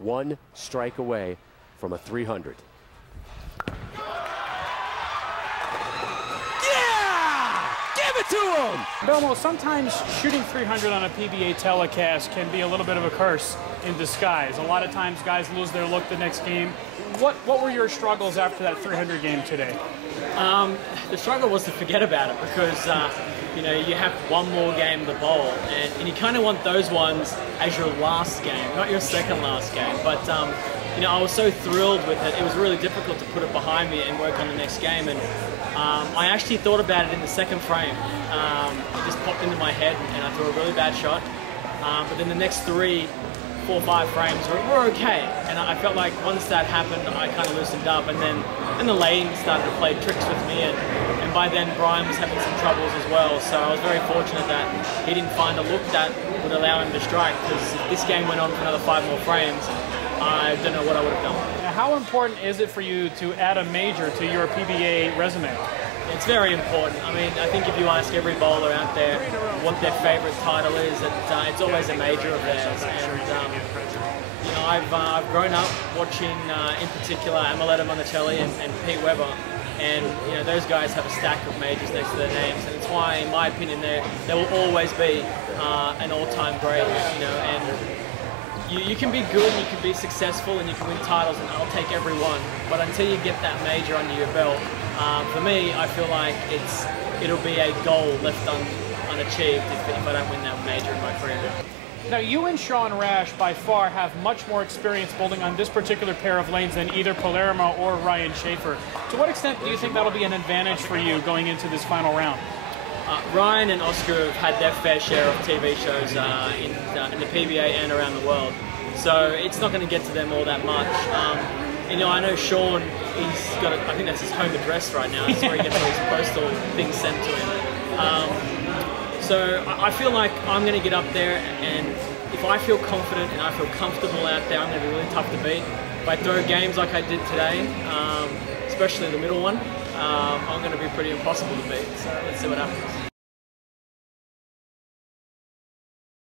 one strike away from a 300. To him! Belmo, sometimes shooting 300 on a PBA telecast can be a little bit of a curse in disguise. A lot of times guys lose their look the next game. What were your struggles after that 300 game today? The struggle was to forget about it because you know, you have one more game to bowl, and you kind of want those ones as your last game, not your second last game. But you know, I was so thrilled with it. It was really difficult to put it behind me and work on the next game. And I actually thought about it in the second frame. It just popped into my head, and I threw a really bad shot. But then the next 3, 4, 5 frames were okay. And I felt like once that happened, I kind of loosened up. And then the lane started to play tricks with me. And by then, Brian was having some troubles as well. So I was very fortunate that he didn't find a look that would allow him to strike. Because if this game went on for another 5 more frames, I don't know what I would have done. Now, how important is it for you to add a major to your PBA resume? It's very important. I mean, I think if you ask every bowler out there what their favourite title is, it's always a major of theirs. And you know, I've grown up watching, in particular, Ameletta Monticelli and Pete Weber, and you know, those guys have a stack of majors next to their names, and it's why, in my opinion, they will always be an all-time great. You know, and you can be good, you can be successful, and you can win titles, and I'll take every one. But until you get that major under your belt, for me, I feel like it'll be a goal left unachieved if I don't win that major in my career. Now, you and Sean Rash, by far, have much more experience bowling on this particular pair of lanes than either Palermo or Ryan Schaefer. To what extent do you think that'll be an advantage for you going into this final round? Ryan and Oscar have had their fair share of TV shows in the PBA and around the world, so it's not going to get to them all that much. You know, I know Sean, he's got, I think that's his home address right now. That's where he gets all his postal things sent to him. So I feel like I'm going to get up there, and if I feel confident and I feel comfortable out there, I'm going to be really tough to beat. If I throw games like I did today, especially the middle one, I'm going to be pretty impossible to beat. So let's see what happens.